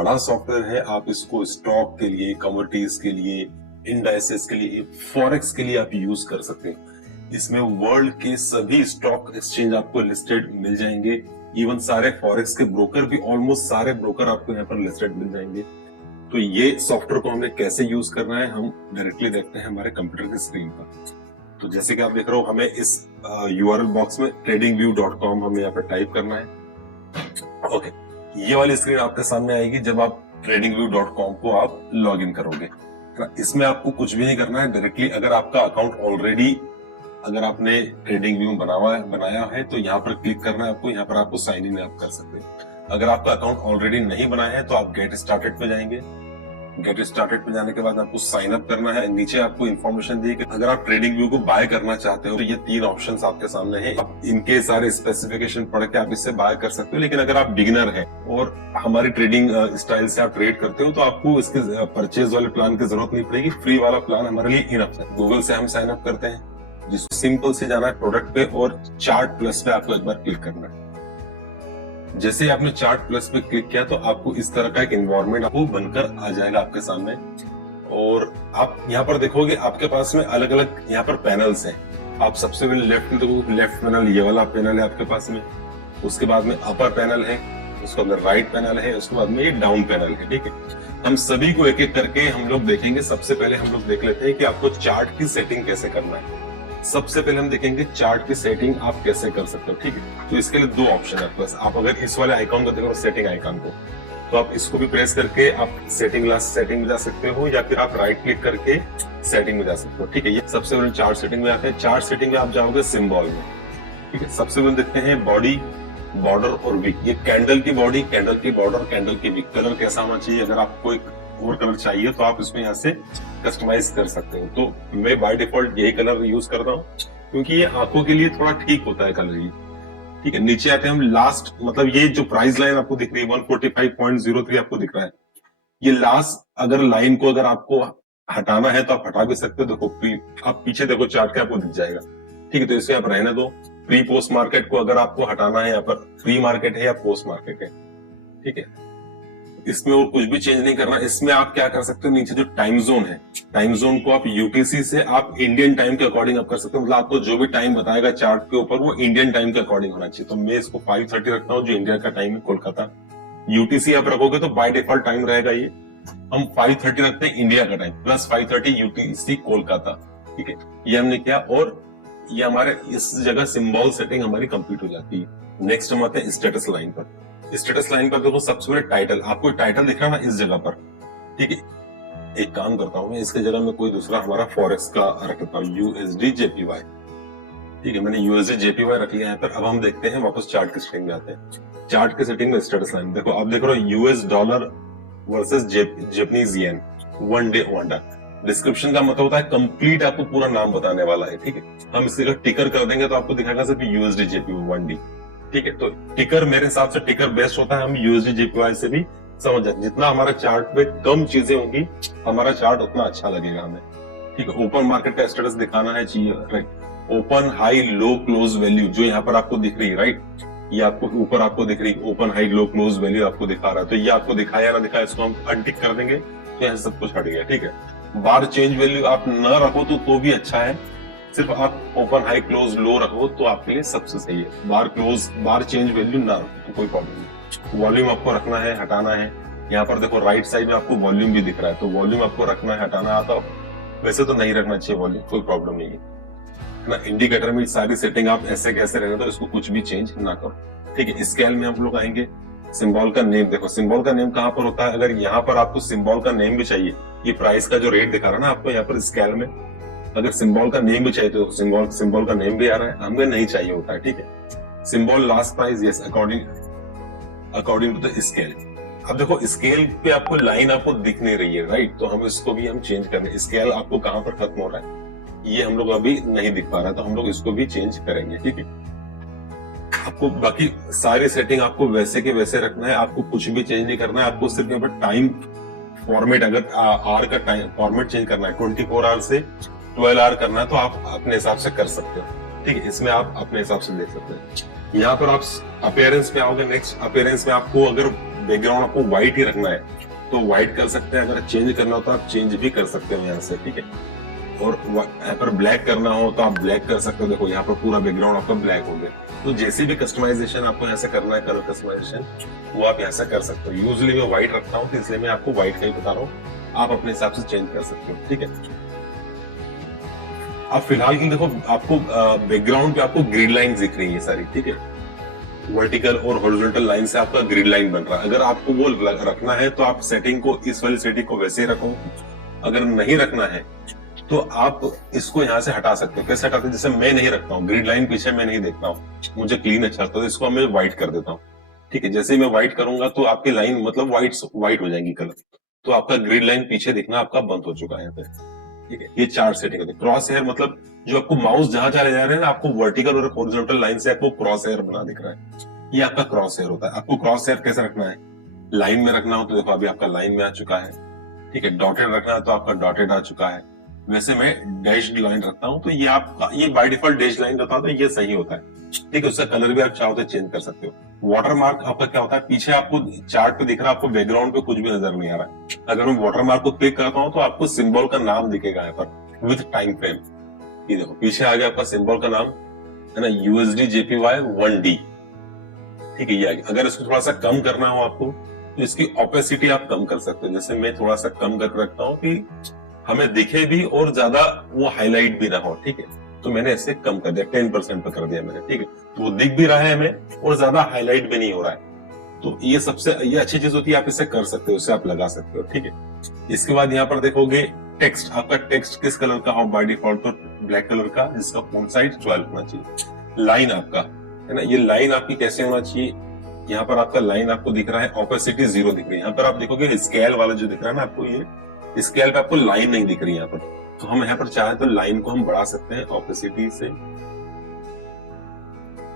बड़ा सॉफ्टवेयर है, आप इसको स्टॉक के लिए, कमोडिटीज के लिए, इंडाइसेस के लिए, फॉरेक्स के लिए आप यूज कर सकते हैं। इसमें वर्ल्ड के सभी स्टॉक एक्सचेंज आपको लिस्टेड मिल जाएंगे। इवन सारे फॉरेक्स के ब्रोकर भी, ऑलमोस्ट सारे ब्रोकर आपको यहाँ पर लिस्टेड मिल जाएंगे। तो ये सॉफ्टवेयर को हमें कैसे यूज करना है, हम डायरेक्टली देखते हैं हमारे कंप्यूटर की स्क्रीन पर। तो जैसे कि आप देख रहे हो, हमें इस URL बॉक्स में tradingview.com हमें यहाँ पर टाइप करना है। ओके, ये वाली स्क्रीन आपके सामने आएगी जब आप tradingview.com को आप लॉग इन करोगे। इसमें आपको कुछ भी नहीं करना है, डायरेक्टली अगर आपका अकाउंट ऑलरेडी, अगर आपने TradingView बनाया है तो यहाँ पर क्लिक करना है आपको। यहाँ पर आपको साइन इन आप कर सकते हैं। अगर आपका अकाउंट ऑलरेडी नहीं बनाया है तो आप गेट स्टार्टेड पे जाएंगे। गेट स्टार्टेड पे जाने के बाद आपको साइन अप करना है। नीचे आपको इन्फॉर्मेशन दी कि अगर आप TradingView को बाय करना चाहते हो तो ये 3 ऑप्शंस आपके सामने हैं। आप इनके सारे स्पेसिफिकेशन पढ़ के आप इससे बाय कर सकते हो। लेकिन अगर आप बिगिनर हैं और हमारी ट्रेडिंग स्टाइल से आप ट्रेड करते हो तो आपको इसके परचेज वाले प्लान की जरूरत नहीं पड़ेगी। फ्री वाला प्लान हमारे लिए इनफ है। गूगल से हम साइन अप करते हैं, जिसको सिंपल से जाना है प्रोडक्ट पे और चार्ट प्लस पे आपको एक बार क्लिक करना है। जैसे आपने चार्ट प्लस पे क्लिक किया तो आपको इस तरह का एक एनवायरनमेंट आपको बनकर आ जाएगा आपके सामने। और आप यहाँ पर देखोगे आपके पास में अलग अलग यहाँ पर पैनल्स हैं। आप सबसे पहले लेफ्ट में देखोगे, लेफ्ट पैनल ये वाला पैनल है आपके पास में। उसके बाद में अपर पैनल है, उसके बाद राइट पैनल है, उसके बाद में ये डाउन पैनल है। ठीक है, हम सभी को एक एक करके हम लोग देखेंगे। सबसे पहले हम लोग देख लेते हैं कि आपको चार्ट की सेटिंग कैसे करना है। सबसे पहले हम देखेंगे चार्ट की सेटिंग आप कैसे कर सकते हो। ठीक है, तो इसके लिए 2 ऑप्शन है बस। आप अगर इस वाले आइकॉन को देखो, सेटिंग आइकॉन को, तो आप इसको भी प्रेस करके आप सेटिंग में जा सकते हो, या फिर आप राइट क्लिक करके सेटिंग में जा सकते हो। ठीक है, ये सबसे पहले चार्ट सेटिंग में आते हैं। चार्ट सेटिंग में आप जाओगे सिंबल में। ठीक है, सबसे पहले देखते हैं बॉडी, बॉर्डर और विक। ये कैंडल की बॉडी, कैंडल की बॉर्डर, कैंडल की विक। कलर कैसा होना चाहिए, अगर आपको एक और कलर चाहिए तो आप इसमें यहाँ से कस्टमाइज कर सकते हो। तो मैं बाय डिफॉल्ट यही कलर यूज करता हूँ क्योंकि ये आंखों के लिए थोड़ा ठीक होता है कलर ये। ठीक है, नीचे आते हैं हम लास्ट, मतलब ये जो प्राइस लाइन आपको दिख रही है 145.03 आपको दिख रहा है। ये लास्ट अगर लाइन को अगर आपको हटाना है तो आप हटा भी सकते हो। देखो आप पीछे देखो चार्ट के आपको दिख जाएगा। ठीक है, तो इसे आप रहने दो। प्री पोस्ट मार्केट को अगर आपको हटाना है, यहाँ पर प्री मार्केट है या पोस्ट मार्केट है। ठीक है, इसमें और कुछ भी चेंज नहीं करना। इसमें आप क्या कर सकते हो, नीचे जो टाइम जोन है, टाइम जोन को आप UTC से आप इंडियन टाइम के अकॉर्डिंग आप कर सकते हो। मतलब आपको जो भी टाइम बताएगा चार्ट के ऊपर वो इंडियन टाइम के अकॉर्डिंग होना चाहिए। तो मैं इसको 5:30 रखता हूँ, जो इंडिया का टाइम है कोलकाता। UTC आप रखोगे तो बाय डिफॉल्ट टाइम रहेगा ये। हम 5:30 रखते हैं इंडिया का टाइम, प्लस 5:30 UTC कोलकाता। ठीक है, ये हमने किया और ये हमारे इस जगह सिंबल सेटिंग हमारी कंप्लीट हो जाती है। नेक्स्ट हम आते हैं स्टेटस लाइन पर। स्टेटस लाइन पर देखो सबसे पहले टाइटल, आपको टाइटल दिख रहा है ना इस जगह पर। ठीक है, एक काम करता हूं मैं, इसके जगह में कोई दूसरा हमारा फॉरेक्स का रख लेता हूं, USD JPY। ठीक है, मैंने USD JPY रख लिया है। पर अब हम देखते हैं, वापस चार्ट की सेटिंग में आते हैं। चार्ट की सेटिंग में स्टेटस लाइन देखो, आप देख रहे हो US dollar versus Japanese yen, 1 day order. Description का मतलब होता है कंप्लीट आपको पूरा नाम बताने वाला है। ठीक है, हम इसका टिकर कर देंगे तो आपको दिखाएगा सिर्फ USD JPY 1D। ठीक है, तो टिकर मेरे हिसाब से टिकर बेस्ट होता है। हम USD JPY से भी समझ जाते, जितना हमारा चार्ट पे कम चीजें होंगी हमारा चार्ट उतना अच्छा लगेगा हमें। ठीक है, ओपन मार्केट का स्टेटस दिखाना है चाहिए, right. Open high low close value जो यहाँ पर आपको दिख रही है, राइट, ये आपको ऊपर आपको दिख रही है, open high low close value आपको दिखा रहा है। तो ये आपको दिखाया ना दिखाया, इसको हम अनटिक कर देंगे तो यहाँ सब कुछ हट गया। ठीक है, बार चेंज वैल्यू आप न रखो तो भी अच्छा है। सिर्फ आप ओपन हाई क्लोज लो रखो तो आपके लिए सबसे सही है। बार चेंज वैल्यू ना रखो तो कोई प्रॉब्लम नहीं। वॉल्यूम आपको रखना है, हटाना है। यहाँ पर देखो राइट साइड में आपको वॉल्यूम भी दिख रहा है, तो वॉल्यूम आपको रखना है, हटाना है। तो वैसे तो नहीं रखना चाहिए वॉल्यूम, कोई प्रॉब्लम नहीं है ना। इंडिकेटर में सारी सेटिंग आप ऐसे कैसे रहने दो, इसको कुछ भी चेंज ना करो। ठीक है, स्केल में हम लोग आएंगे। सिंबल का नेम देखो, सिंबल का नेम कहाँ पर होता है, अगर यहाँ पर आपको सिंबल का नेम भी चाहिए, ये प्राइस का जो रेट दिखा रहा है ना आपको यहाँ पर स्केल में, अगर सिंबल का नेम भी चाहिए तो सिंबल का नेम भी आ रहा है, हमें नहीं चाहिए होता है। ठीक है, symbol last price yes according to the scale. अब देखो स्केल पे आपको लाइन आपको दिख नहीं रही है, राइट, तो हम इसको भी हम चेंज करने, स्केल आपको कहां पर खत्म हो रहा है ये हम लोग अभी नहीं दिख पा रहा है, तो हम लोग इसको भी चेंज करेंगे। ठीक है, आपको बाकी सारे सेटिंग आपको वैसे के वैसे रखना है, आपको कुछ भी चेंज नहीं करना है। आपको सिर्फ यहाँ पर टाइम फॉर्मेट, अगर आर का टाइम फॉर्मेट चेंज करना है 24 आवर से 12 आवर करना है तो आप अपने हिसाब से कर सकते हो। ठीक है, इसमें आप अपने हिसाब से देख सकते हैं। यहाँ पर आप अपीयरेंस पे आओगे। नेक्स्ट अपीयरेंस में आपको अगर बैकग्राउंड आपको व्हाइट ही रखना है तो व्हाइट कर सकते हैं, अगर चेंज करना हो तो आप चेंज भी कर सकते हो यहाँ से, ठीक है। और यहाँ पर ब्लैक करना हो तो आप ब्लैक कर सकते हो, देखो यहाँ पर पूरा बैकग्राउंड आपका ब्लैक हो गया। तो जैसे भी कस्टमाइजेशन आपको यहाँ से करना है, कलर कस्टमाइजेशन, वो आप यहाँ से कर सकते हो। यूजुअली मैं व्हाइट रखता हूँ तो इसलिए मैं आपको व्हाइट का ही बता रहा हूँ, आप अपने हिसाब से चेंज कर सकते हो, ठीक है। अब फिलहाल की देखो आपको बैकग्राउंड पे आपको ग्रिड लाइन दिख रही है सारी, ठीक है। वर्टिकल और हॉरिजॉन्टल लाइन से आपका ग्रिड लाइन बन रहा है। अगर आपको वो रखना है तो आप सेटिंग को, इस वाली सेटिंग को वैसे ही रखो। अगर नहीं रखना है तो आप इसको यहाँ से हटा सकते हो। कैसे हटाते हैं, जैसे मैं नहीं रखता हूँ ग्रिड लाइन, पीछे मैं नहीं देखता हूँ, मुझे क्लीन अच्छा लगता है, तो इसको मैं व्हाइट कर देता हूँ, ठीक है। जैसे ही मैं व्हाइट करूंगा तो आपकी लाइन मतलब व्हाइट हो जाएंगी कलर, तो आपका ग्रिड लाइन पीछे दिखना आपका बंद हो चुका है यहाँ पे, ठीक है। ये चार सेटिंग है। क्रॉस हेयर मतलब जो आपको माउस जहां जा रहे हैं ना, आपको वर्टिकल और हॉरिजॉन्टल लाइन से आपको क्रॉस हेयर बना दिख रहा है, ये आपका क्रॉस हेयर होता है। आपको क्रॉस हेयर कैसे रखना है, लाइन में रखना हो तो देखो अभी आपका लाइन में आ चुका है, ठीक है। डॉटेड रखना है तो आपका डॉटेड आ चुका है। वैसे मैं डैश्ड लाइन रखता हूँ तो ये आपका, ये बाय डिफॉल्ट डैश लाइन रहता है, तो ये सही होता है, ठीक है। उसका कलर भी आप चाहो तो चेंज कर सकते हो। वाटर मार्क आपका क्या होता है, पीछे आपको चार्ट पे दिख रहा है, आपको बैकग्राउंड पे कुछ भी नजर नहीं आ रहा है। अगर मैं वाटर मार्क को क्लिक करता हूँ तो आपको सिंबल का नाम दिखेगा यहाँ पर विद टाइम फ्रेम। ये देखो पीछे आ गया आपका सिंबल का नाम, है ना, USD JPY 1D, ठीक है। ये आ गया। अगर इसको थोड़ा सा कम करना हो आपको तो इसकी ओपेसिटी आप कम कर सकते हो। जैसे मैं थोड़ा सा कम करके रखता हूँ कि हमें दिखे भी और ज्यादा वो हाईलाइट भी ना हो, ठीक है। तो मैंने ऐसे कम कर दिया, 10% पे कर दिया मैंने, ठीक है। तो वो दिख भी रहा है हमें और ज्यादा हाईलाइट भी नहीं हो रहा है। तो ये अच्छी चीज होती है, आप इसे कर सकते हो, इसे आप लगा सकते हो, ठीक है। इसके बाद यहाँ पर देखोगे टेक्स्ट, आपका टेक्स्ट किस कलर का हो, बाय डिफॉल्ट तो ब्लैक कलर का, जिसका फॉन्ट साइज 12 होना चाहिए। लाइन आपका, है ना, ये लाइन आपकी कैसे होना चाहिए, यहाँ पर आपका लाइन आपको दिख रहा है, ऑपेसिटी 0 दिख रही है। यहाँ पर आप देखोगे स्केल वाला जो दिख रहा है ना आपको, ये स्केल पे आपको लाइन नहीं दिख रही यहाँ पर। तो हम यहाँ पर चाहे तो लाइन को हम बढ़ा सकते हैं ऑपेसिटी से,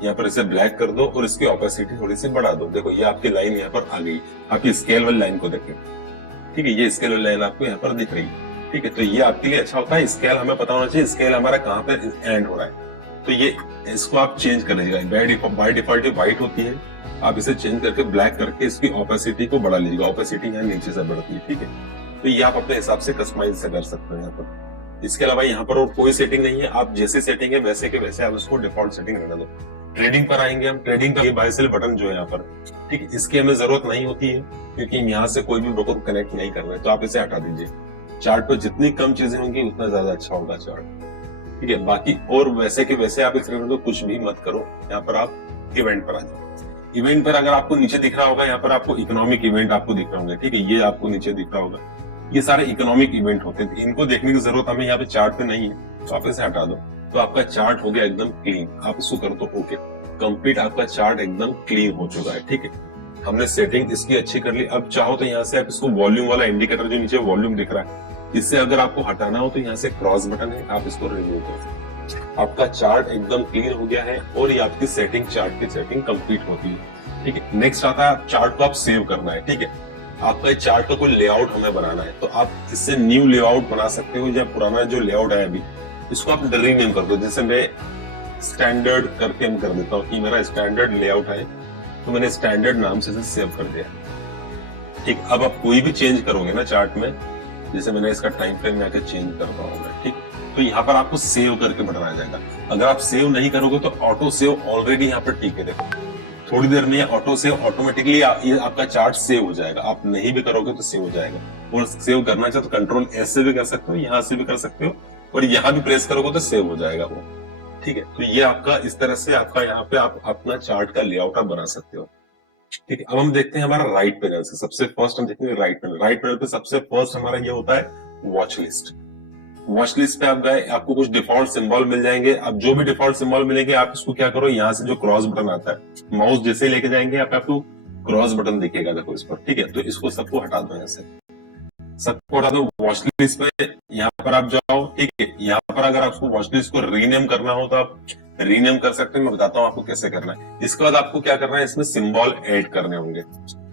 यहाँ पर इसे ब्लैक कर दो और इसकी ऑपेसिटी थोड़ी सी बढ़ा दो। देखो ये आपकी लाइन यहाँ पर आ गई, आपकी स्केल वाली लाइन को देखें, ठीक है। ये स्केल वाली लाइन आपको यहाँ पर दिख रही है, ठीक है। तो ये आपके लिए अच्छा होता है। स्केल हमें पता होना चाहिए स्केल हमारा कहाँ पे एंड हो रहा है, तो ये इसको आप चेंज कर लीजिएगा। बाय डिफॉल्ट व्हाइट होती है, आप इसे चेंज करके ब्लैक करके इसकी ऑपेसिटी को बढ़ा लीजिएगा। ऑपेसिटी यहाँ नीचे से बढ़ती है, ठीक है। तो ये आप अपने हिसाब से कस्टमाइज से कर सकते हैं यहाँ पर। इसके अलावा यहाँ पर और कोई सेटिंग नहीं है, आप जैसे सेटिंग है वैसे के वैसे आप उसको डिफॉल्ट सेटिंग रहने दो। ट्रेडिंग पर आएंगे हम, ट्रेडिंग का ये बाय सेल बटन जो है यहाँ पर, ठीक है, इसकी हमें जरूरत नहीं होती है क्योंकि यहाँ से कोई भी ब्रोकर कनेक्ट नहीं कर रहे, तो आप इसे हटा दीजिए। चार्ट पर जितनी कम चीजें होंगी उतना ज्यादा अच्छा होगा चार्ट, ठीक है। बाकी और वैसे के वैसे आप इस रहने दो, कुछ भी मत करो। यहाँ पर आप इवेंट पर आ जाओ। इवेंट पर अगर आपको नीचे दिख रहा होगा, यहाँ पर आपको इकोनॉमिक इवेंट आपको दिख रहा होगा, ठीक है। ये आपको नीचे दिख रहा होगा, ये सारे इकोनॉमिक इवेंट होते हैं। इनको देखने की जरूरत हमें यहाँ पे चार्ट पे नहीं है, तो आप इसे हटा दो। तो आपका चार्ट हो गया एकदम क्लीन। आप इसको कर दो ओके, कंप्लीट आपका चार्ट एकदम क्लीन हो चुका है, ठीक है। हमने सेटिंग इसकी अच्छी कर ली। अब चाहो तो यहाँ से आप इसको वॉल्यूम वाला इंडिकेटर जो नीचे वॉल्यूम दिख रहा है, इससे अगर आपको हटाना हो तो यहाँ से क्रॉस बटन है, आप इसको रिमूव कर सकते हैं। आपका चार्ट एकदम क्लीन हो गया है और ये आपकी सेटिंग, चार्ट की सेटिंग कंप्लीट होती है, ठीक है। नेक्स्ट आता है चार्ट को आप सेव करना है, ठीक है। आपका चार्ट का कोई लेआउट हमें बनाना है तो आप इससे न्यू लेआउट बना सकते हो, या पुराना जो लेआउट है अभी इसको आप रीनेम कर दो। जैसे मैं स्टैंडर्ड करके हम कर देता हूँ कि मेरा स्टैंडर्ड लेआउट है, तो मैंने स्टैंडर्ड नाम से सेव कर दिया, ठीक। अब आप कोई भी चेंज करोगे ना चार्ट में, जैसे मैंने इसका टाइम फ्रेम में आकर चेंज करता हूँ, ठीक, तो यहाँ पर आपको सेव करके बटन आ जाएगा। अगर आप सेव नहीं करोगे तो ऑटो सेव ऑलरेडी यहाँ पर ठीक है, देखो थोड़ी देर में ऑटो सेव ऑटोमेटिकली ये आपका चार्ट सेव हो जाएगा। आप नहीं भी करोगे तो सेव हो जाएगा। और सेव करना चाहे तो कंट्रोल एस से भी कर सकते हो, यहाँ से भी कर सकते हो, और यहाँ भी प्रेस करोगे तो सेव हो जाएगा वो, ठीक है। तो ये आपका इस तरह से आपका यहाँ पे आप अपना चार्ट का लेआउट आप बना सकते हो, ठीक है। अब हम देखते हैं हमारा राइट पैनल से। सबसे फर्स्ट हम देखेंगे राइट पैनल। राइट पैनल पे सबसे फर्स्ट हमारा ये होता है वॉच लिस्ट। वॉच लिस्ट पे आप गए, आपको कुछ डिफॉल्ट सिंबल मिल जाएंगे। अब जो भी डिफॉल्ट सिंबल मिलेंगे आप इसको क्या करो, यहाँ से जो क्रॉस बटन आता है, माउस जैसे लेके जाएंगे आपको क्रॉस बटन दिखेगा, देखो इस पर, ठीक है। तो इसको सबको हटा दो, यहाँ से सबको हटा दो। वॉच लिस्ट पे यहाँ पर आप जाओ, ठीक है। यहाँ पर अगर आपको वॉच लिस्ट को रीनेम करना हो तो आप रीनेम कर सकते हैं, मैं बताता हूँ आपको कैसे करना है। इसके बाद आपको क्या करना है, इसमें सिंबल ऐड करने होंगे,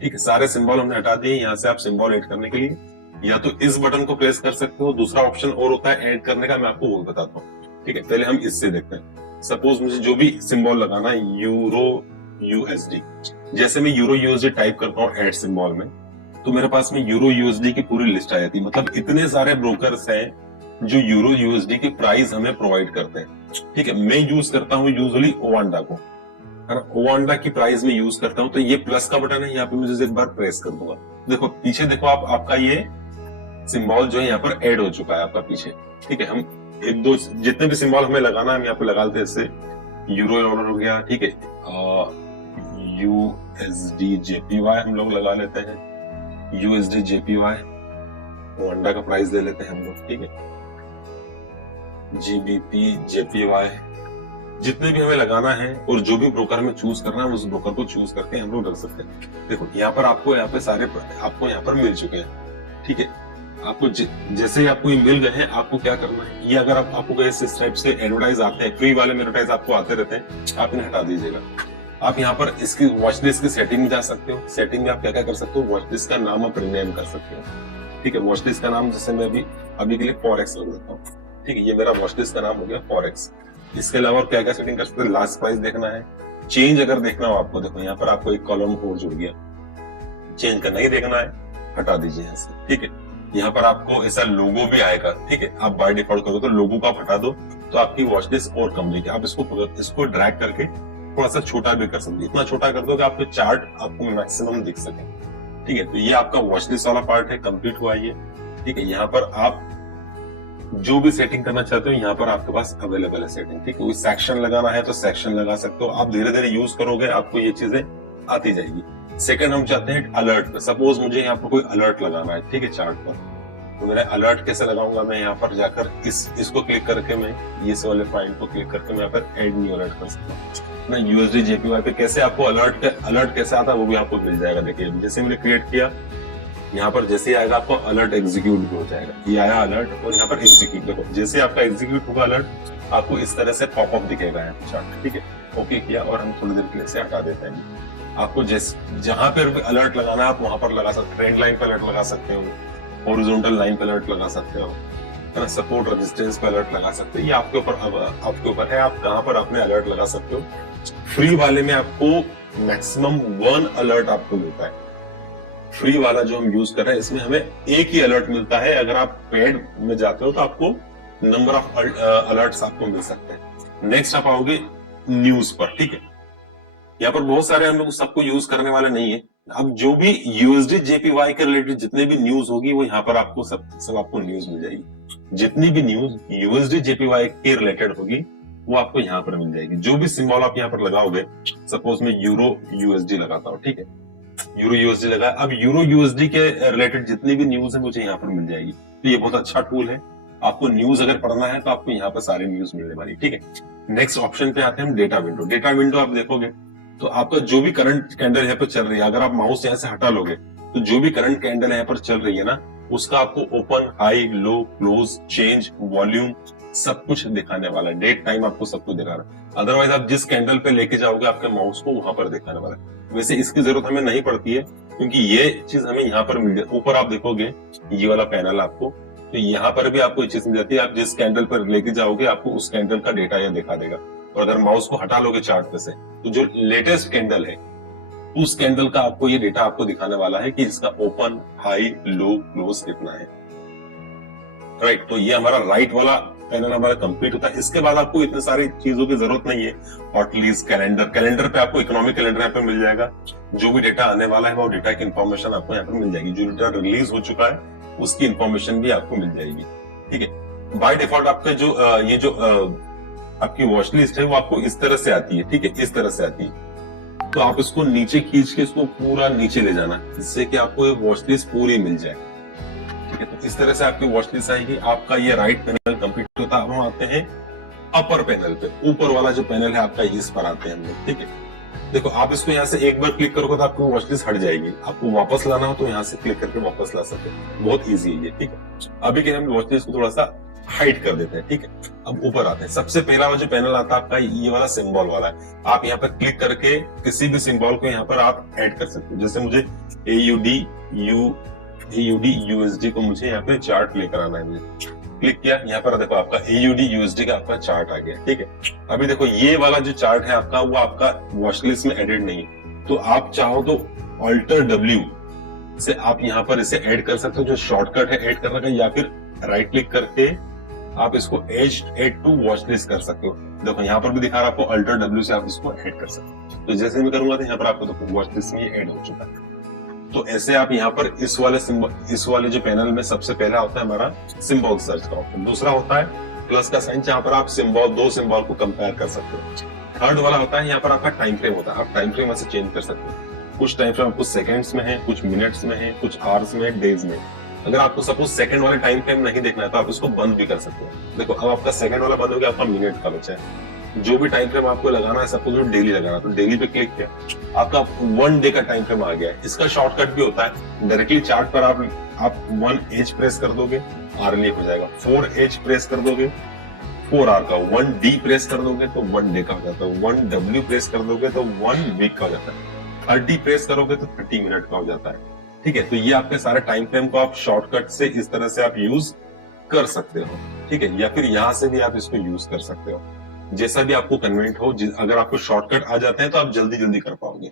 ठीक है। सारे सिंबल हमने हटा दिए। यहाँ से आप सिंबल ऐड करने के लिए या तो इस बटन को प्रेस कर सकते हो, दूसरा ऑप्शन और होता है ऐड करने का, मैं आपको वो बताता हूँ, ठीक है। पहले हम इससे देखते हैं। सपोज मुझे जो भी सिंबल लगाना है, यूरो यूएसडी। जैसे मैं यूरो यूएसडी टाइप करता हूँ एड सिंबल में, तो मेरे पास में यूरो यूएसडी की पूरी लिस्ट आ जाती है। मतलब इतने सारे ब्रोकर्स हैं जो यूरो यूएसडी की प्राइस हमें प्रोवाइड करते हैं। ठीक है, मैं यूज करता हूँ यूजुअली ओवांडा को, है ना, ओवांडा की प्राइस में यूज करता हूँ। तो ये प्लस का बटन है, यहाँ पे मुझे एक बार प्रेस कर दूंगा, देखो पीछे देखो आप, आपका ये सिंबल जो है यहाँ पर ऐड हो चुका है आपका पीछे। ठीक है, हम एक दो जितने भी सिंबल हमें लगाना है हम यहाँ पे लगा लेते हैं। जैसे यूरो डॉलर हो गया, ठीक है, यूएसडी जेपीवाई हम लोग लगा लेते हैं, यूएसडी जेपीवाई, ओवांडा का प्राइस ले लेते हैं हम लोग। ठीक है, जीबीपी जेपीवाई, जितने भी हमें लगाना है और जो भी ब्रोकर हमें चूज करना है उस ब्रोकर को चूज करके हम लोग रख सकते हैं। देखो यहाँ पर आपको यहाँ पे सारे आपको यहाँ पर मिल चुके हैं। ठीक है, आपको जैसे ही आपको ये मिल गए हैं, आपको क्या करना है, ये अगर आपको इस टाइप से एडवर्टाइज आते हैं, फ्री वाले एडवर्टाइज आपको आते रहते हैं, आप इन्हें हटा दीजिएगा। आप यहाँ पर इसकी वॉच लिस्ट की सेटिंग में जा सकते हो। सेटिंग में आप क्या क्या कर सकते हो, वॉच लिस्ट का नाम आप रिनेम कर सकते हो। ठीक है, वॉच लिस्ट का नाम जैसे मैं अभी के लिए फॉरेक्स रख देता हूँ। ठीक है, ये मेरा वॉच लिस्ट का नाम हो गया फॉरेक्स। इसके अलावा क्या क्या सेटिंग कर सकते हो, लास्ट प्राइस देखना है, चेंज अगर देखना हो आपको, देखो यहाँ पर आपको एक कॉलम और जुड़ गया, चेंज करना ही देखना है, हटा दीजिए यहाँ से। ठीक है, यहाँ पर आपको ऐसा लोगो भी आएगा। ठीक है, आप बाय डिफॉल्ट करो तो लोगो को आप हटा दो तो आपकी वॉच लिस्ट और कंप्लीट है। आप इसको ड्रैग करके थोड़ा सा छोटा भी कर सकते हैं, इतना छोटा कर दो कि आपके चार्ट आपको मैक्सिमम दिख सके। ठीक है, तो ये आपका वॉच लिस्ट वाला पार्ट है, कंप्लीट हुआ ये। ठीक है, यहाँ पर आप जो भी सेटिंग करना चाहते हो यहाँ पर आपके पास अवेलेबल है सेटिंग। ठीक है, कोई सेक्शन लगाना है तो सेक्शन लगा सकते हो। आप धीरे धीरे यूज करोगे आपको ये चीजें आती जाएगी। सेकंड हम चाहते हैं अलर्ट पे, सपोज मुझे यहाँ पर कोई अलर्ट लगाना है, ठीक है, चार्ट पर, तो मेरा अलर्ट कैसे लगाऊंगा, मैं यहाँ पर जाकर इसको क्लिक करके मैं ये वाले फाइल को क्लिक करके मैं यहाँ पर एड न्यू अलर्ट कर सकता हूँ। मैं यूएसडी जेपीवाई पे कैसे आपको अलर्ट कैसे आता है वो भी आपको मिल जाएगा। देखिए जैसे मैंने क्रिएट किया, यहाँ पर जैसे ही आएगा आपको अलर्ट एग्जीक्यूट भी हो जाएगा। ये आया अलर्ट और यहाँ पर एग्जीक्यूट, देखो जैसे आपका एग्जीक्यूट होगा अलर्ट आपको इस तरह से पॉपअप दिखेगा यहाँ चार्ट। ठीक है, ओके किया और हम थोड़ी देर के लिए से हटा देते हैं। आपको जहां पर भी अलर्ट लगाना है आप वहां पर लगा सकते हो। ट्रेंड लाइन पर अलर्ट लगा सकते हो, हॉरिजॉन्टल लाइन पर अलर्ट लगा सकते हो, है ना, सपोर्ट रेजिस्टेंस पर अलर्ट लगा सकते हो। ये आपके ऊपर है, आप कहां पर अपने अलर्ट लगा सकते हो। फ्री वाले में आपको मैक्सिमम 1 अलर्ट आपको मिलता है। फ्री वाला जो हम यूज कर रहे हैं इसमें हमें एक ही अलर्ट मिलता है। अगर आप पेड में जाते हो तो आपको नंबर ऑफ अलर्ट्स आपको मिल सकते हैं। नेक्स्ट आप आओगे न्यूज पर। ठीक है, यहाँ पर बहुत सारे हम लोग सबको यूज करने वाले नहीं है। अब जो भी यूएसडी जेपीवाई के रिलेटेड जितने भी न्यूज होगी वो यहाँ पर आपको सब आपको न्यूज मिल जाएगी। जितनी भी न्यूज यूएसडी जेपीवाई के रिलेटेड होगी वो आपको यहाँ पर मिल जाएगी। जो भी सिंबल आप यहाँ पर लगाओगे, सपोज मैं यूरो यूएसडी लगाता हूँ, ठीक है, यूरो यूएसडी लगा, अब यूरो यूएसडी के रिलेटेड जितनी भी न्यूज है मुझे यहाँ पर मिल जाएगी। तो ये बहुत अच्छा टूल है। आपको न्यूज अगर पढ़ना है तो आपको यहाँ पर सारी न्यूज मिलने वाली। ठीक है, नेक्स्ट ऑप्शन पे आते हैं हम डेटा विंडो। डेटा विंडो आप देखोगे तो आपका जो भी करंट कैंडल यहाँ पर चल रही है, अगर आप माउस यहाँ से हटा लोगे तो जो भी करंट कैंडल यहाँ पर चल रही है ना, उसका आपको ओपन, हाई, लो, क्लोज, चेंज, वॉल्यूम सब कुछ दिखाने वाला है। डेट, टाइम आपको सब कुछ दिखा रहा है। अदरवाइज आप जिस कैंडल पे लेके जाओगे आपके माउस को वहां पर दिखाने वाला है। वैसे इसकी जरूरत हमें नहीं पड़ती है क्योंकि ये चीज हमें यहाँ पर मिल जाती है। ऊपर आप देखोगे ये वाला पैनल आपको, तो यहाँ पर भी आपको ये चीज मिल जाती है। आप जिस कैंडल पर लेके जाओगे आपको उस कैंडल का डेटा यह दिखा देगा। और अगर माउस को हटा लोगे चार्ट पे से तो जो लेटेस्ट कैंडल है उस कैंडल का आपको ये डेटा आपको दिखाने वाला है कि इसका ओपन, हाई, लो, क्लोज कितना है। राइट, तो ये हमारा राइट वाला पैनल हमारा कंप्लीट होता है। इसके बाद आपको इतने सारी चीजों की जरूरत नहीं है। हॉटलिस्ट, कैलेंडर पे आपको इकोनॉमिक कैलेंडर यहाँ पे मिल जाएगा। जो भी डेटा आने वाला है वो डेटा की इंफॉर्मेशन आपको यहाँ पे मिल जाएगी। जो डेटा रिलीज हो चुका है उसकी इंफॉर्मेशन भी आपको मिल जाएगी। ठीक है, बाय डिफॉल्ट आपका जो ये जो आपकी वॉच लिस्ट है वो आपको इस तरह से आती है। ठीक है, इस तरह से आती है। तो आप इसको नीचे खींच के इसको पूरा नीचे ले जाना, जिससे कि आपको ये वॉच लिस्ट पूरी मिल जाए। ठीक है, तो इस तरह से आपकी वॉच लिस्ट आएगी। आपका ये राइट पैनल कंप्लीट होता है। हम आते हैं अपर पैनल पे। ऊपर वाला जो पैनल है आपका इस पर आते हैं हम लोग। ठीक है, देखो आप इसको यहाँ से एक बार क्लिक करोगे तो आपको वॉच लिस्ट हट जाएगी। आपको वापस लाना हो तो यहाँ से क्लिक करके वापस ला सकते हैं। बहुत ईजी है ये। ठीक है, अभी के हम वॉच लिस्ट को थोड़ा सा हाइड कर देते हैं। ठीक है, अब ऊपर आते हैं। सबसे पहला जो पैनल आता है आपका ये वाला सिंबल वाला है। आप यहाँ पर क्लिक करके किसी भी सिंबल को यहाँ पर आप ऐड कर सकते हो। जैसे मुझे AUD USD को मुझे यहाँ पे चार्ट लेकर आना है मुझे। क्लिक किया, यहाँ पर देखो आपका AUD USD का आपका चार्ट आ गया, ठीक है। अभी देखो ये वाला जो चार्ट है आपका, वो आपका वॉच लिस्ट में एडेड नहीं है, तो आप चाहो तो Alt W से आप यहाँ पर इसे ऐड कर सकते हो, जो शॉर्टकट है ऐड करने का, या फिर राइट क्लिक करके आप इसको ऐड टू वॉच लिस्ट कर सकते हो। देखो यहाँ पर भी दिखा रहा है आपको, Alt W से आप इसको ऐड कर सकते हो। तो जैसे मैं करूंगा तो यहाँ पर आपको देखो वॉच लिस्ट में ऐड हो चुका है। तो ऐसे आप यहाँ पर इस वाले जो पैनल में सबसे पहला होता है हमारा सिंबल सर्च का ऑप्शन, दूसरा होता है प्लस का साइन, जहाँ पर आप दो सिंबल को कंपेयर कर सकते हो। थर्ड वाला होता है यहाँ पर आपका टाइम फ्रेम होता है, आप टाइम फ्रेम ऐसे चेंज कर सकते हो। कुछ टाइम फ्रेम आपको सेकंड्स में है, कुछ मिनट्स में है, कुछ आवर्स में, डेज में। अगर आपको सपोज सेकंड वाले टाइम फ्रेम नहीं देखना है तो आप इसको बंद भी कर सकते हो। देखो अब आपका सेकंड वाला बंद हो गया, आपका मिनट का बचा है। जो भी टाइम फ्रेम आपको लगाना है, सपोज डेली लगाना, तो डेली पे क्लिक किया, आपका 1 डे का टाइम फ्रेम आ गया है। इसका शॉर्टकट भी होता है, डायरेक्टली चार्ट पर आप 1H प्रेस कर दोगे, आरली हो जाएगा। 4H प्रेस कर दोगे, 4 आवर का। 1D प्रेस कर दोगे तो 1 डे का हो जाता है। 1W प्रेस कर दोगे तो 1 वीक का हो जाता है। 30 प्रेस करोगे तो 30 मिनट का हो जाता है, ठीक है। तो ये आपके सारे टाइम फ्रेम को आप शॉर्टकट से इस तरह से आप यूज कर सकते हो, ठीक है। या फिर यहाँ से भी आप इसको यूज कर सकते हो, जैसा भी आपको कन्वीनियंट हो। अगर आपको शॉर्टकट आ जाते हैं तो आप जल्दी जल्दी कर पाओगे।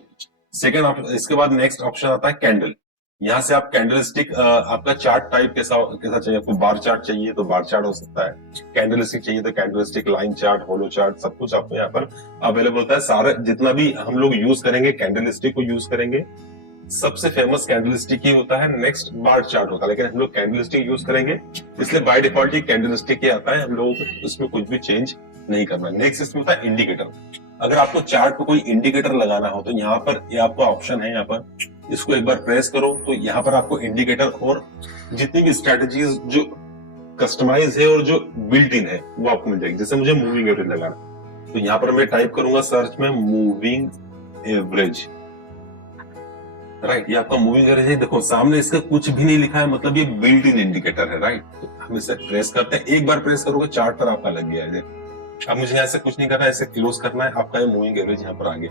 सेकंड, इसके बाद नेक्स्ट ऑप्शन आता है कैंडल। यहाँ से आप कैंडल स्टिक, आपका चार्ट टाइप कैसा चाहिए, आपको बार चार्ट चाहिए तो बार चार्ट हो सकता है, कैंडल स्टिक चाहिए तो कैंडल स्टिक, लाइन चार्ट, होलो चार्ट, सब कुछ आपको यहाँ पर अवेलेबल होता है। सारे जितना भी हम लोग यूज करेंगे कैंडल स्टिक को यूज करेंगे। सबसे फेमस कैंडल स्टिक ही होता है, नेक्स्ट बार चार्ट होता है, लेकिन हम लोग कैंडल स्टिक यूज करेंगे, इसलिए बाय डिफॉल्ट ही कैंडल स्टिक ही आता है। हम लोगों को उसमें कुछ भी चेंज नहीं करना। नेक्स्ट इसमें होता है इंडिकेटर। अगर आपको चार्ट को कोई इंडिकेटर लगाना हो तो यहाँ पर ये आपका ऑप्शन है, यहाँ पर इसको एक बार प्रेस करो तो यहाँ पर आपको इंडिकेटर और जितनी भी स्ट्रेटेजीज जो कस्टमाइज है और जो बिल्ट इन है वो आपको मिल जाएगी। जैसे मुझे मूविंग एवरेज लगाना, तो यहाँ पर मैं टाइप करूंगा सर्च में मूविंग एवरेज, राइट। ये आपका मूविंग एवरेज है। देखो सामने इसका कुछ भी नहीं लिखा है, मतलब ये बिल्ट इन इंडिकेटर है, राइट। तो हम इसे प्रेस करते हैं, एक बार प्रेस करोगे चार्ट पर आपका लग गया है। अब मुझे यहाँ से कुछ नहीं करना है, ऐसे क्लोज करना है, आपका ये मूविंग एवरेज यहाँ पर आ गया।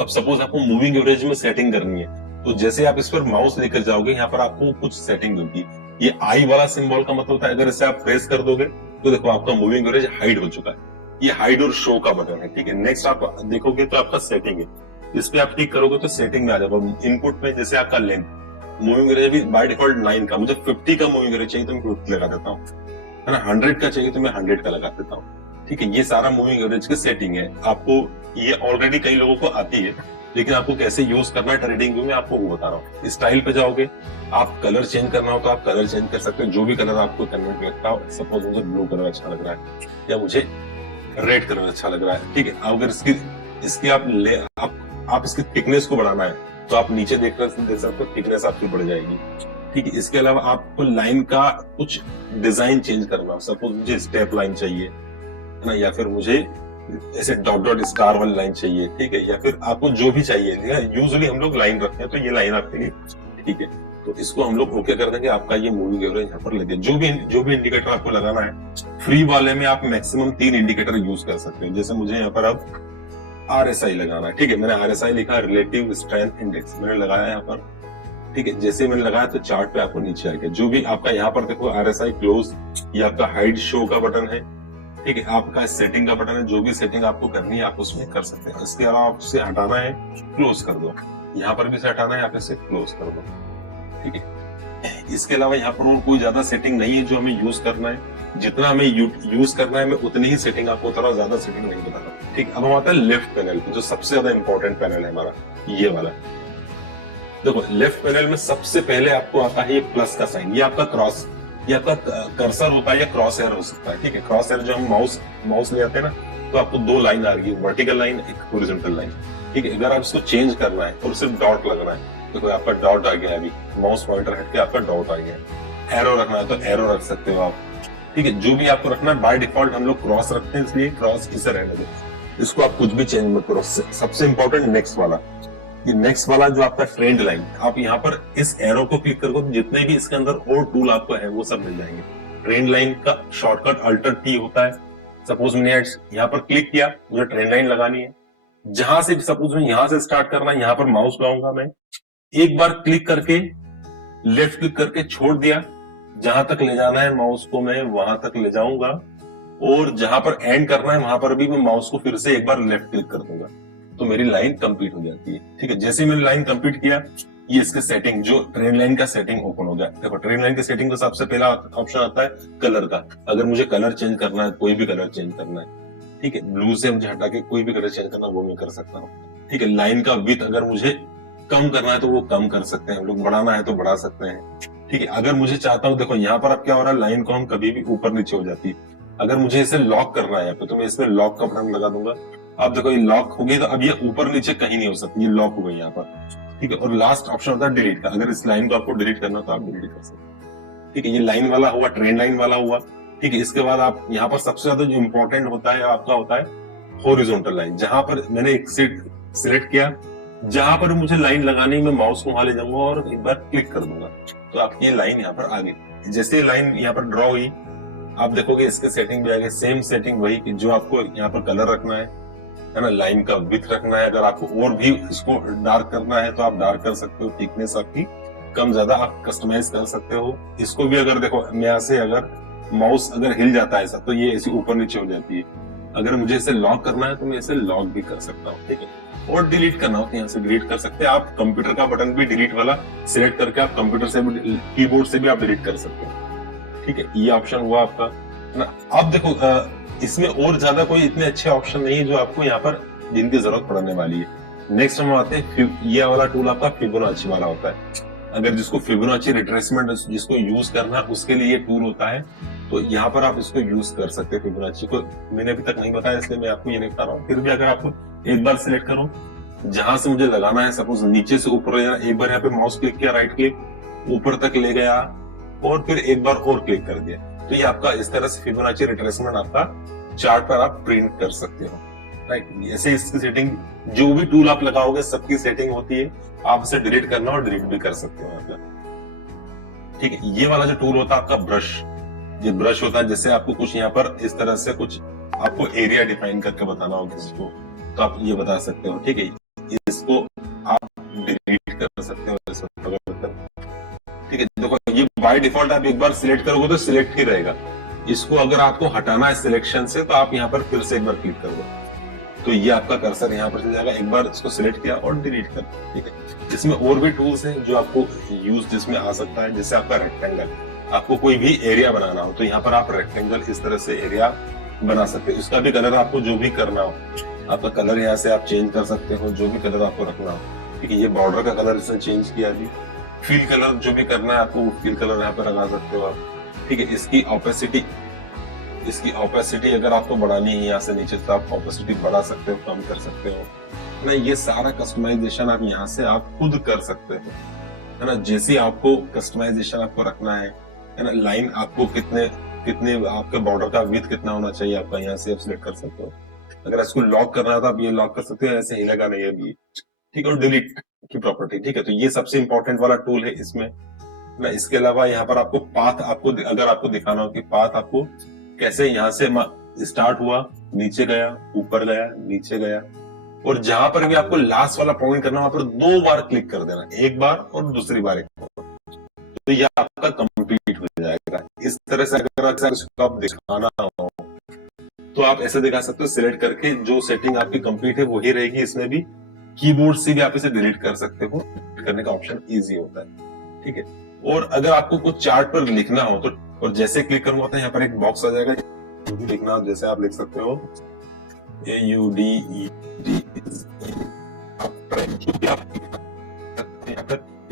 अब सपोज आपको मूविंग एवरेज में सेटिंग करनी है, तो जैसे आप इस पर माउस लेकर जाओगे यहाँ पर आपको कुछ सेटिंग होगी। ये आई वाला सिंबल का मतलब होता है, अगर इसे आप प्रेस कर दोगे तो देखो आपका मूविंग एवरेज हाइड हो चुका है। ये हाइड और शो का बटन है, ठीक है। नेक्स्ट आप देखोगे तो आपका सेटिंग है, इस पे आप क्लिक करोगे तो सेटिंग में आ जाएगा। इनपुट में जैसे आपका लेंथ, मूविंग एवरेज भी बाय डिफॉल्ट 9 का, मुझे 50 का मूविंग एवरेज चाहिए तो मैं 50 लगा देता हूँ, है ना। 100 का चाहिए तो मैं 100 का लगा देता हूँ, ठीक है। ये सारा मूविंग एवरेज की सेटिंग है। आपको ये ऑलरेडी कई लोगों को आती है, लेकिन आपको कैसे यूज करना है ट्रेडिंग व्यू में आपको वो बता रहा हूँ। स्टाइल पे जाओगे, आप कलर चेंज करना हो तो आप कलर चेंज कर सकते हो, जो भी कलर आपको कन्वर्ट लगता हो। सपोज मुझे ब्लू कलर अच्छा लग रहा है या मुझे रेड कलर अच्छा लग रहा है, ठीक है। अगर इसकी आप इसकी थिकनेस को बढ़ाना है तो आप नीचे देख सकते हो, थिकनेस आपकी बढ़ जाएगी, ठीक है। इसके अलावा आपको लाइन का कुछ डिजाइन चेंज करना हो, सपोज मुझे स्टेप लाइन चाहिए, है ना, या फिर मुझे ऐसे डॉट डॉट स्टार वाली लाइन चाहिए, ठीक है। या फिर आपको जो भी चाहिए, यूजुअली हम लोग लाइन रखते हैं तो ये लाइन आपके लिए ठीक है। तो इसको हम लोग ओके कर देंगे, आपका ये मूविंग एवरेज यहाँ पर लगे। जो भी इंडिकेटर आपको लगाना है, फ्री वाले में आप मैक्सिमम 3 इंडिकेटर यूज कर सकते हो। जैसे मुझे यहाँ पर अब RSI लगाना है, ठीक है। मैंने RSI लिखा, रिलेटिव स्ट्रेंथ इंडेक्स मैंने लगाया यहाँ पर, ठीक है। जैसे मैंने लगाया तो चार्ट पे आपको नीचे आ गया। जो भी आपका यहाँ पर देखो RSI क्लोज, ये आपका हाइड शो का बटन है, ठीक है। आपका सेटिंग का बटन है, जो भी सेटिंग आपको करनी है आप उसमें कर सकते हैं। इसके अलावा आप उसे हटाना है, क्लोज कर दो। यहाँ पर भी इसे हटाना है, आप इसे क्लोज कर दो, ठीक है। इसके अलावा यहाँ पर और कोई ज्यादा सेटिंग नहीं है जो हमें यूज करना है। जितना हमें यूज करना है मैं उतनी ही सेटिंग आपको उतना ज्यादा सेटिंग नहीं बताता, ठीक। अब हम आते हैं लेफ्ट पैनल पे, जो सबसे ज्यादा इंपॉर्टेंट पैनल है हमारा, ये वाला। देखो लेफ्ट पैनल में सबसे पहले आपको आता है ये प्लस का साइन। ये आपका क्रॉस, ये आपका कर्सर होता है या क्रॉस एयर हो सकता है, ठीक है। क्रॉस एयर जो हम माउस ले आते हैं ना, तो आपको 2 लाइन आ रही है, वर्टिकल लाइन, एक हॉरिजॉन्टल लाइन, ठीक है। अगर आप इसको चेंज करना है और सिर्फ डॉट लगना है, देखो आपका डॉट आ गया, अभी माउस पॉइंटर हट के आपका डॉट आ गया। एरो रखना है तो एरो रख सकते हो आप, ठीक है। जो भी आपको रखना है, बाय डिफॉल्ट हम लोग क्रॉस रखते हैं, इसलिए क्रॉस इसे रहने दो, इसको आप कुछ भी चेंज मत करो। सबसे इंपॉर्टेंट नेक्स्ट वाला, ये नेक्स्ट वाला जो आपका ट्रेंड लाइन, आप यहाँ पर इस एरो को क्लिक करोगे तो जितने भी इसके अंदर और टूल आपको है वो सब मिल जाएंगे। ट्रेंड लाइन का शॉर्टकट Alt T होता है। सपोज मैंने यहाँ पर क्लिक किया, मुझे ट्रेंड लाइन लगानी है, जहां से सपोज मैं यहाँ से स्टार्ट करना है, यहाँ पर माउस लाऊंगा मैं, एक बार क्लिक करके लेफ्ट क्लिक करके छोड़ दिया, जहां तक ले जाना है माउस को मैं वहां तक ले जाऊंगा, और जहां पर एंड करना है वहां पर भी मैं माउस को फिर से एक बार लेफ्ट क्लिक कर दूंगा, तो मेरी लाइन कंप्लीट हो जाती है। ठीक है, जैसे ही मैंने लाइन कंप्लीट किया, ये इसके सेटिंग, जो ट्रेन लाइन का सेटिंग ओपन हो गया। देखो ट्रेन लाइन के सेटिंग का सबसे पहला ऑप्शन आता है कलर का। अगर मुझे कलर चेंज करना है, कोई भी कलर चेंज करना है, ठीक है, ब्लू से मुझे हटा के कोई भी कलर चेंज करना है, वो मैं कर सकता हूँ। ठीक है, लाइन का विड्थ अगर मुझे कम करना है तो वो कम कर सकते हैं हम लोग, बढ़ाना है तो बढ़ा सकते हैं। ठीक है, अगर मुझे चाहता हूँ, देखो यहाँ पर अब क्या हो रहा है, लाइन को हम कभी भी ऊपर नीचे हो जाती है। अगर मुझे इसे लॉक करना है तो मैं इसमें लॉक का बटन लगा दूंगा। अब देखो ये लॉक हो गई, तो अब ये ऊपर नीचे कहीं नहीं हो सकती, ये लॉक हो गई यहाँ पर। ठीक है, और लास्ट ऑप्शन होता है डिलीट का। अगर इस लाइन को आपको डिलीट करना तो आप डिलीट कर सकते हैं। ठीक है, ये लाइन वाला हुआ, ट्रेन लाइन वाला हुआ। ठीक है, इसके बाद आप यहाँ पर सबसे ज्यादा जो इंपॉर्टेंट होता है आपका होता है हॉरिजॉन्टल लाइन। जहां पर मैंने एक सीट सिलेक्ट किया, जहां पर मुझे लाइन लगानी, मैं माउस को वहां ले जाऊंगा और एक बार क्लिक कर दूंगा, तो आपकी ये लाइन यहाँ पर आ गई। जैसे लाइन यहाँ पर ड्रॉ हुई, आप देखोगे इसके सेटिंग भी आ गए, सेम सेटिंग वही कि जो आपको यहाँ पर कलर रखना है ना, लाइन का विड्थ रखना है। अगर आपको और भी इसको डार्क करना है तो आप डार्क कर सकते हो, थिकनेस आपकी कम ज्यादा आप कस्टमाइज कर सकते हो। इसको भी अगर देखो मैं यहाँ से अगर माउस अगर हिल जाता है ऐसा, तो ये ऐसी ऊपर नीचे हो जाती है। अगर मुझे इसे लॉक करना है तो मैं इसे लॉक भी कर सकता हूँ। ठीक है, और डिलीट करना हो तो यहाँ से डिलीट कर सकते हैं। आप कंप्यूटर का बटन भी डिलीट वाला सिलेक्ट करके आप कंप्यूटर से भी, कीबोर्ड से भी आप डिलीट कर सकते हो। ठीक है, ये ऑप्शन हुआ आपका ना। अब देखो इसमें और ज्यादा कोई इतने अच्छे ऑप्शन नहीं है जो आपको यहाँ पर जिनकी जरूरत पड़ने वाली है। नेक्स्ट हम आते हैं, ये वाला टूल आपका फिबोनाची वाला होता है। अगर जिसको फिबोनाची रिट्रेसमेंट जिसको यूज करना है उसके लिए ये टूल होता है, तो यहाँ पर आप इसको यूज कर सकते हैं। फिबोनाची को मैंने अभी तक नहीं बताया, इसलिए मैं आपको ये नहीं बता रहा हूँ। फिर भी अगर आपको एक बार सिलेक्ट करो, जहां से मुझे लगाना है, सपोज नीचे से ऊपर ले जाना, एक बार यहाँ पे माउस क्लिक किया, राइट क्लिक, ऊपर तक ले गया और फिर एक बार और क्लिक कर दिया, तो ये आपका इस तरह से फिबोनाची रिट्रेसमेंट आपका चार्ट पर आप प्रिंट कर सकते हो। राइट, ऐसे इसकी सेटिंग, जो भी टूल आप लगाओगे सबकी सेटिंग होती है। आप इसे डिलीट करना और डिलीट भी कर सकते हो। ठीक है, ये वाला जो टूल होता है आपका ब्रश, ये ब्रश होता है। जैसे आपको कुछ यहाँ पर इस तरह से कुछ आपको एरिया डिफाइन करके बताना हो किसी को, तो आप ये बता सकते हो। ठीक है, इसको आप डिलीट कर सकते हो। ठीक है, देखो ये बाय डिफॉल्ट आप एक बार सिलेक्ट करोगे तो सिलेक्ट ही रहेगा। इसको अगर आपको हटाना है सिलेक्शन से तो आप यहाँ पर फिर से एक बार क्लिक करोगे, तो ये आपका कर्सर यहाँ पर चल जाएगा। एक बार इसको सिलेक्ट किया और डिलीट कर। ठीक है, इसमें और भी टूल्स हैं जो आपको यूज जिसमें आ सकता है। जैसे आपका रेक्टेंगल, आपको कोई भी एरिया बनाना हो तो यहाँ पर आप रेक्टेंगल इस तरह से एरिया बना सकते हो। इसका भी कलर आपको जो भी करना हो, आपका कलर यहाँ से आप चेंज कर सकते हो, जो भी कलर आपको रखना हो। ठीक है, ये बॉर्डर का कलर इसने चेंज किया जी। फील कलर जो भी करना है आपको, फील कलर यहाँ पर लगा सकते हो आप। ठीक है, इसकी ओपेसिटी अगर आपको बढ़ानी है यहाँ से नीचे, तो आप ओपेसिटी बढ़ा सकते हो, कम कर सकते हो ना। ये सारा कस्टमाइजेशन आप यहाँ से आप खुद कर सकते हो, है ना। जैसे आपको कस्टमाइजेशन आपको रखना है ना, लाइन आपको कितने आपके बॉर्डर का विड्थ कितना होना चाहिए आपका, यहाँ से आप सिलेक्ट कर सकते हो। अगर इसको लॉक करना है तो आप ये लॉक कर सकते हो, ऐसे हिलेगा नहीं अभी। ठीक है, और डिलीट की प्रॉपर्टी। ठीक है, तो ये सबसे इंपॉर्टेंट वाला टूल है इसमें ना। इसके अलावा यहाँ पर आपको पाथ, आपको अगर आपको दिखाना हो कि पाथ आपको कैसे यहाँ से स्टार्ट हुआ, नीचे गया, ऊपर गया, नीचे गया, और जहां पर भी आपको लास्ट वाला पॉइंट करना वहां पर 2 बार क्लिक कर देना, एक बार और दूसरी बार एक बार, तो ये आपका कंप्लीट हो जाएगा। इस तरह से अगर इसको आप दिखाना हो तो आप ऐसे दिखा सकते हो, सिलेक्ट करके जो सेटिंग आपकी कंप्लीट है वही रहेगी। इसमें भी कीबोर्ड से भी आप इसे डिलीट कर सकते हो, करने का ऑप्शन इजी होता है। ठीक है, और अगर आपको कुछ चार्ट पर लिखना हो तो, और जैसे क्लिक करूंगा तो यहाँ पर एक बॉक्स आ जाएगा, जो भी लिखना हो जैसे आप लिख सकते हो AUDE।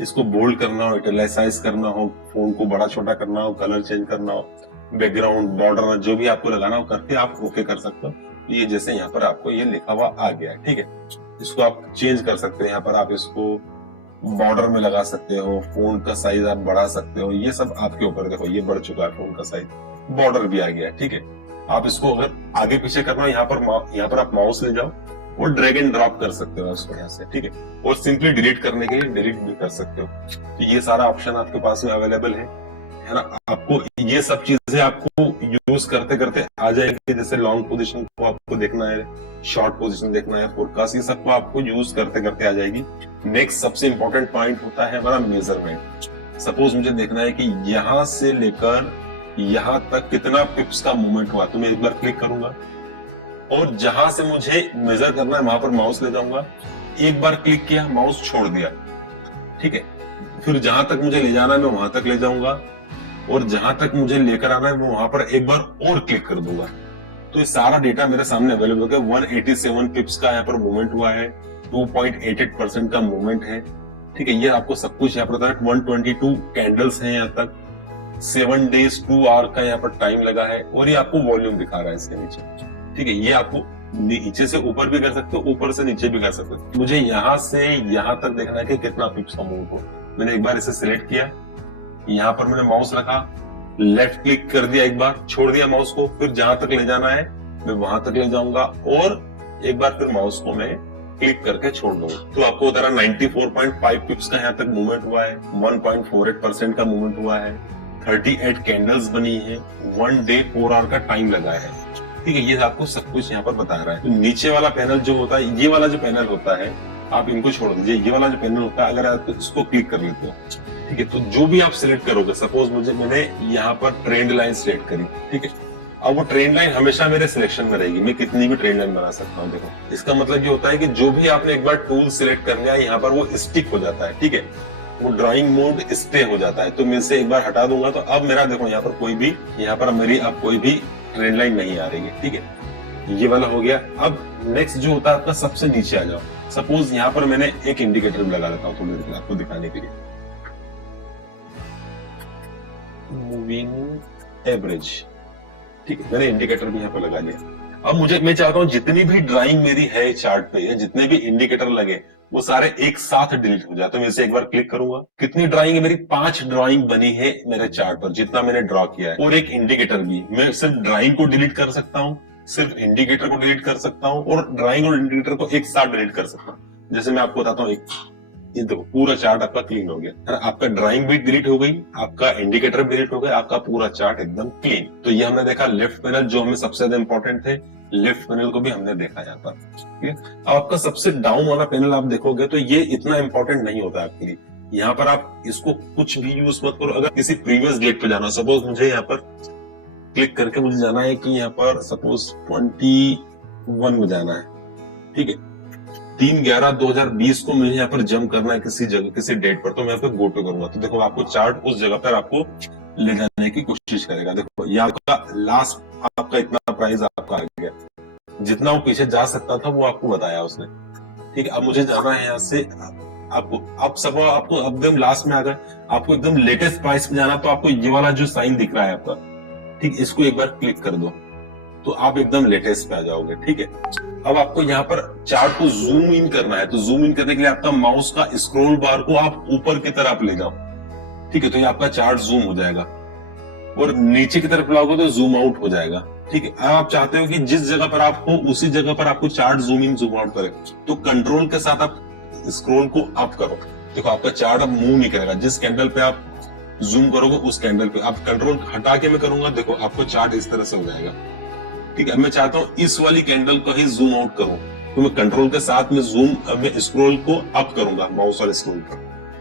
इसको बोल्ड करना हो, इटैलिसाइज करना हो, फोन को बड़ा छोटा करना हो, कलर चेंज करना हो, बैकग्राउंड बॉर्डर जो भी आपको लगाना हो करके आप ओके कर सकते हो। ये जैसे यहाँ पर आपको ये लिखा हुआ आ गया है। ठीक है, इसको आप चेंज कर सकते हो, यहाँ पर आप इसको बॉर्डर में लगा सकते हो, फोन का साइज आप बढ़ा सकते हो, ये सब आपके ऊपर। देखो ये बढ़ चुका है फोन का साइज, बॉर्डर भी आ गया है। ठीक है, आप इसको अगर आगे पीछे करना हो, यहाँ पर आप माउस ले जाओ और ड्रैग एंड ड्रॉप कर सकते हो इसको यहाँ से। ठीक है, और सिंपली डिलीट करने के लिए डिलीट भी कर सकते हो। तो ये सारा ऑप्शन आपके पास में अवेलेबल है ना। आपको ये सब चीजें आपको यूज करते करते आ जाएगी। जैसे लॉन्ग पोजीशन को आपको देखना है, शॉर्ट पोजीशन देखना है, फोरकास्ट, ये सबको आपको यूज करते करते आ जाएगी। नेक्स्ट सबसे इंपॉर्टेंट पॉइंट होता है हमारा मेजरमेंट। सपोज मुझे देखना है कि यहां से लेकर यहां तक कितना पिप्स का मूवमेंट हुआ, तो मैं एक बार क्लिक करूंगा और जहां से मुझे मेजर करना है वहां पर माउस ले जाऊंगा, एक बार क्लिक किया, माउस छोड़ दिया, ठीक है। फिर जहां तक मुझे ले जाना है मैं वहां तक ले जाऊंगा और जहां तक मुझे लेकर आना है मैं वहां पर एक बार और क्लिक कर दूंगा। तो ये सारा डेटा मेरे सामने अवेलेबल है। 187 पिप्स का यहाँ पर मूवमेंट हुआ है, 2.88% का मूवमेंट है, ठीक है। ये आपको सब कुछ यहाँ पर बताया। 122 कैंडल्स हैं यहाँ तक, 7 days 2 hour का यहाँ पर टाइम लगा है और ये आपको वॉल्यूम दिखा रहा है इसके नीचे, ठीक है। ये आपको नीचे से ऊपर भी कर सकते हो, ऊपर से नीचे भी कर सकते हो। मुझे यहाँ से यहाँ तक देखना है कि कितना पिप्स का मूव हो। मैंने एक बार इसे सिलेक्ट किया, यहाँ पर मैंने माउस रखा, लेफ्ट क्लिक कर दिया, एक बार छोड़ दिया माउस को, फिर जहां तक ले जाना है मैं वहां तक ले जाऊंगा और एक बार फिर माउस को मैं क्लिक करके छोड़ दूंगा। तो आपको बता रहा 94.5 पिप्स का यहाँ तक मूवमेंट हुआ है, 1.48% का मूवमेंट हुआ है, 38 कैंडल्स बनी है, 1 day 4 hour का टाइम लगा है, ठीक है। ये आपको सब कुछ यहाँ पर बता रहा है। तो नीचे वाला पैनल जो होता है, ये वाला जो पैनल होता है आप इनको छोड़ दीजिए। ये वाला जो पैनल होता है अगर आप इसको क्लिक कर लेते हो, ठीक है, तो जो भी आप सिलेक्ट करोगे, सपोज मैंने यहाँ पर ट्रेंड लाइन सिलेक्ट करी, ठीक है। अब वो ट्रेंड लाइन हमेशा मेरे सिलेक्शन में रहेगी, मैं कितनी भी ट्रेंड लाइन बना सकता हूँ। देखो इसका मतलब ये होता है कि जो भी आपने एक बार टूल सिलेक्ट कर लिया यहाँ पर वो स्टिक हो जाता है, ठीक है, वो ड्राइंग मोड स्टे हो जाता है। तो मैं इसे एक बार हटा दूंगा तो अब मेरा देखो यहाँ पर कोई भी, यहाँ पर मेरी अब कोई भी ट्रेंड लाइन नहीं आ रही है, ठीक है। ये वाला हो गया। अब नेक्स्ट जो होता है आपका, सबसे नीचे आ जाओ। सपोज यहाँ पर मैंने एक इंडिकेटर लगा लेता हूँ थोड़ी देर आपको दिखाने के लिए, मूविंग एवरेज, ठीक है। मैंने इंडिकेटर भी यहाँ पर लगा लिया। अब मैं चाहता हूँ जितनी भी ड्राइंग मेरी है चार्ट पे, या जितने भी इंडिकेटर लगे वो सारे एक साथ डिलीट हो जाए। तो मैं इसे एक बार क्लिक करूंगा। कितनी ड्राइंग है मेरी? 5 ड्राइंग बनी है मेरे चार्ट पर, जितना मैंने ड्रॉ किया है, और एक इंडिकेटर भी। मैं सिर्फ ड्राइंग को डिलीट कर सकता हूँ, सिर्फ इंडिकेटर को डिलीट कर सकता हूँ, और ड्राइंग और इंडिकेटर को एक साथ डिलीट कर सकता हूँ। जैसे मैं आपको बताता हूँ, ये देखो पूरा चार्ट आपका क्लीन हो गया, आपका ड्राइंग भी डिलीट हो गई, आपका इंडिकेटर भी डिलीट हो गया, आपका पूरा चार्ट एकदम क्लीन। तो ये हमने देखा लेफ्ट पैनल, जो हमें सबसे ज्यादा इंपॉर्टेंट थे, लेफ्ट पैनल को भी हमने देखा यहाँ पर, ठीक है। अब आपका सबसे डाउन वाला पैनल आप देखोगे तो ये इतना इंपॉर्टेंट नहीं होता आपके लिए। यहाँ पर आप इसको कुछ भी यूज मत करो। अगर किसी प्रीवियस डेट पे जाना, सपोज मुझे यहाँ पर क्लिक करके मुझे जाना है कि यहाँ पर सपोज 21 में जाना है, ठीक है, 3/11/2020 को मुझे यहाँ पर जंप करना है किसी जगह, किसी डेट पर, तो मैं यहाँ पे गो टू करूंगा। तो देखो आपको चार्ट उस जगह पर आपको ले जाने की कोशिश करेगा। देखो ये आपका लास्ट, आपका इतना प्राइस आपका आ गया, जितना वो पीछे जा सकता था वो आपको बताया उसने, ठीक है। अब मुझे जाना है यहाँ से आपको, अब सब आपको एकदम लास्ट में आ गए, आपको एकदम लेटेस्ट प्राइस पे जाना, तो आपको ये वाला जो साइन दिख रहा है आपका, ठीक, इसको एक बार क्लिक कर दो तो आप एकदम लेटेस्ट पे आ जाओगे, ठीक है। अब आपको यहाँ पर चार्ट को जूम इन करना है, तो जूम इन करने के लिए आपका माउस का स्क्रॉल बार को आप ऊपर की तरफ ले जाओ, ठीक है, तो ये आपका चार्ट जूम हो जाएगा, और नीचे की तरफ लाओगे तो जूम आउट हो जाएगा, ठीक है। अब आप चाहते हो कि जिस जगह पर आप हो उसी जगह पर आपको chart zoom in zoom out करे, तो कंट्रोल के साथ आप स्क्रॉल को अप करो। देखो आपका चार्ट अब मूव नहीं करेगा, जिस कैंडल पे आप जूम करोगे उस कैंडल पे, आप कंट्रोल हटा के मैं करूंगा, देखो आपको चार्ट इस तरह से हो जाएगा, ठीक है। मैं चाहता हूं इस वाली कैंडल को ही जूम आउट करूं, तो मैं कंट्रोल के साथ में मैं स्क्रॉल को अप करूंगा माउस वाले स्क्रॉल पर,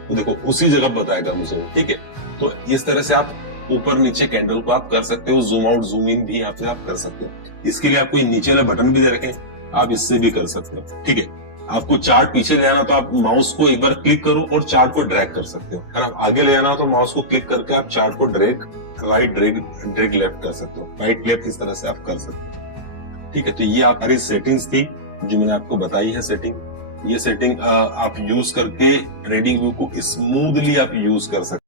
तो देखो उसी जगह बताएगा मुझे, ठीक है। तो इस तरह से आप ऊपर नीचे कैंडल को आप कर सकते हो, जूम आउट जूम इन भी यहाँ पे आप कर सकते हो। इसके लिए आपको नीचे वाला बटन भी दे रखे, आप इससे भी कर सकते हो, ठीक है। आपको चार्ट पीछे ले जाना तो आप माउस को एक बार क्लिक करो और चार्ट को ड्रैग कर सकते हो। अगर आप आगे ले जाना हो तो माउस को क्लिक करके आप चार्ट को ड्रैग राइट ड्रैग लेफ्ट कर सकते हो, राइट लेफ्ट इस तरह से आप कर सकते हो, ठीक है। तो ये हमारी सेटिंग्स थी जो मैंने आपको बताई है सेटिंग। ये सेटिंग आप यूज करके ट्रेडिंग व्यू को स्मूथली आप यूज कर सकते